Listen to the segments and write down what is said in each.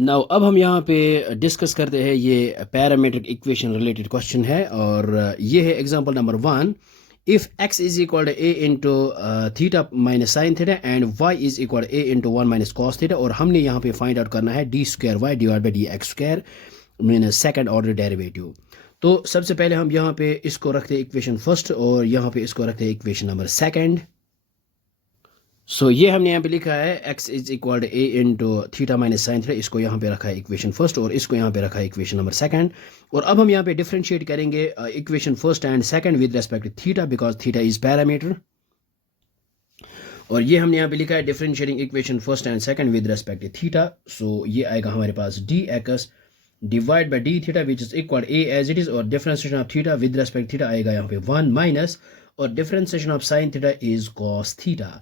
Now अब हम यहाँ पे डिस्कस करते हैं, ये पैरामीट्रिक इक्वेशन रिलेटेड क्वेश्चन है और ये है example number 1। If x is equal to a into theta minus sine theta and y is equal to a into 1 minus cos theta, और हमने यहाँ पे फाइंड आउट करना है D square Y divide by D X square mean second order derivative. तो सबसे पहले हम यहाँ पे इसको रखते हैं इक्वेशन फर्स्ट और यहाँ पे इसको रखते हैं इक्वेशन नंबर सेकेंड। सो ये हमने यहाँ पे लिखा है x is equal to a into theta minus sine theta, इसको यहाँ पे रखा है इक्वेशन फर्स्ट और इसको यहाँ पे रखा है इक्वेशन नंबर सेकंड। और अब हम यहाँ पे डिफरेंशिएट करेंगे equation first and second with respect to theta because theta is parameter. और ये हमने यहाँ पे लिखा है differentiating equation first and second with respect to theta. So ये आएगा हमारे पास D X divide by D theta which is equal A as it is, और differentiation of theta with respect theta आएगा यहाँ पे 1 माइनस, और differentiation of sine theta is cos theta.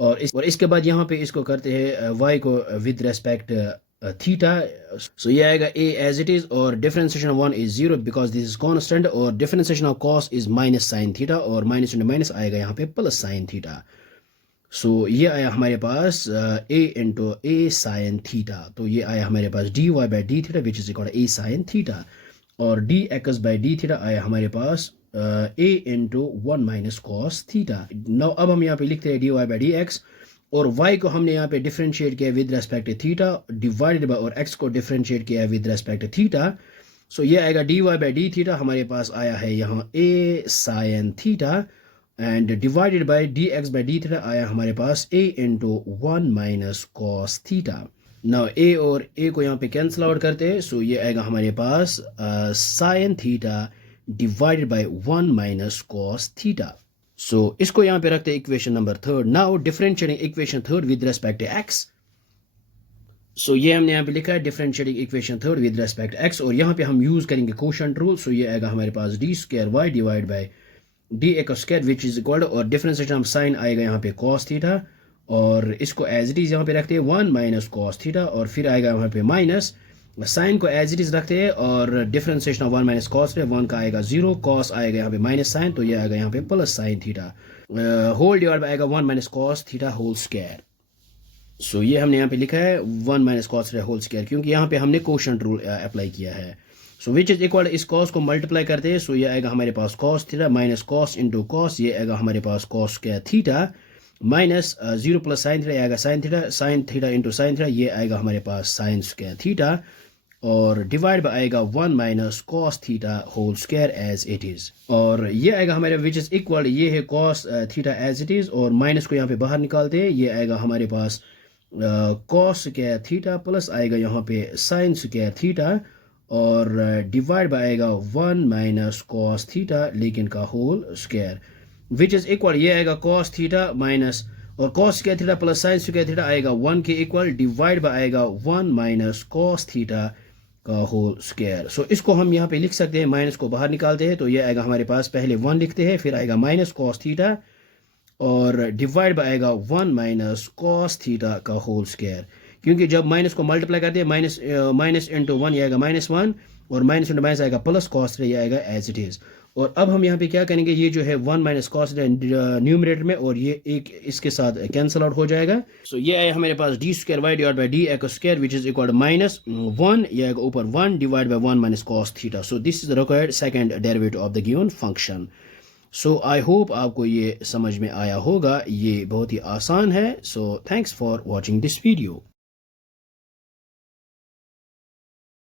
और इसके बाद यहाँ पे इसको करते हैं y को विद रेस्पेक्ट थीटा। सो ये आएगा a एज इट इज, और differentiation of 1 is 0 because this is constant, और differentiation of cos is minus sine theta, और माइनस इंटू माइनस आएगा यहाँ पे प्लस साइन थीटा। सो ये आया हमारे पास a into A sine theta, तो ये आया हमारे पास dy by D theta which is equal a sine theta, और D X by D theta आया हमारे पास a into 1 minus cos theta. Now अब हम यहाँ पे लिखते हैं D Y by D X, और y को हमने यहाँ पे डिफरेंशिएट किया with respect theta divided by, और x को डिफरेंशिएट किया विद रेस्पेक्ट थीटा। सो ये आएगा D Y by D theta, हमारे पास आया है यहाँ a sine theta, and divided by D X by D theta आया हमारे पास a into 1 minus cos theta. Now a और a को यहाँ पे कैंसिल आउट करते हैं, सो ये आएगा हमारे पास sine theta divided by 1 minus cos theta. So इसको यहाँ पे रखते हैं equation number third. Now differentiating equation third with respect to x। So ये हमने यहाँ पे लिखा है differentiating equation third with respect to x, और यहाँ पे हम यूज करेंगे कोशेंट रूल। सो ये आएगा हमारे पास D square Y divide by D X square which is equal, और डिफरेंशिएशन ऑफ साइन आएगा यहाँ पे कॉस थीटा, और इसको एज इट इज यहाँ पे रखते हैं 1 माइनस कॉस थीटा, और फिर आएगा यहाँ पे माइनस साइन को एज इट इज रखते हैं, और डिफरेंशिएशन ऑफ 1 माइनस कॉस है, 1 का आएगा 0, कॉस आएगा यहाँ पे माइनस साइन, तो ये आएगा यहाँ पे plus sine theta, whole divide आएगा 1 minus cos theta whole square. So ये हमने यहाँ पे लिखा है 1 minus cos theta whole square, क्योंकि यहाँ पे हमने कोशेंट रूल अप्लाई किया है। सो विच इज इक्वल, इस कॉस को मल्टीप्लाई करते हैं, सो ये आएगा हमारे पास cos theta minus cos into cos, ये आएगा हमारे पास cos square theta minus 0 plus sine theta आएगा sine theta into sine theta, ये आएगा हमारे पास साइन स्क्वायर थीटा, और डिवाइड बाय आएगा 1 minus cos theta whole square as it is, और ये आएगा हमारे विच इज इक्वल, ये है cos theta as it is, और माइनस को यहाँ पे बाहर निकालते हैं, ये आएगा हमारे पास कॉस स्क्वायर थीटा प्लस आएगा यहाँ पे साइन स्क्वायर थीटा, और डिवाइड बाय आएगा 1 माइनस कॉस थीटा लेकिन का whole square which is equal, ये आएगा कॉस थीटा माइनस और cos square theta plus sine square theta आएगा 1 के इक्वल, डिवाइड बाय आएगा 1 माइनस कॉस थीटा का होल स्क्वायर। सो इसको हम यहाँ पे लिख सकते हैं, माइनस को बाहर निकालते हैं, तो ये आएगा हमारे पास पहले 1 लिखते हैं, फिर आएगा माइनस कॉस थीटा, और डिवाइड बाय आएगा 1 माइनस कॉस थीटा का होल स्क्वायर, क्योंकि जब माइनस को मल्टीप्लाई करते हैं माइनस इंटू 1 ये आएगा -1, और माइनस इंटू माइनस आएगा प्लस कॉस थीटा, ये आएगा एज इट इज। और अब हम यहाँ पे क्या करेंगे, ये जो है 1 माइनस कॉस न्यूमरेटर में, और ये एक इसके साथ कैंसिल आउट हो जाएगा। सो ये आया हमारे पास D square Y divide by D X square which is equal -1, ये आएगा ऊपर 1 divide by 1 minus cos theta. So this is the required second derivative of the given function. So I hope आपको ये समझ में आया होगा, ये बहुत ही आसान है। So thanks for watching this video.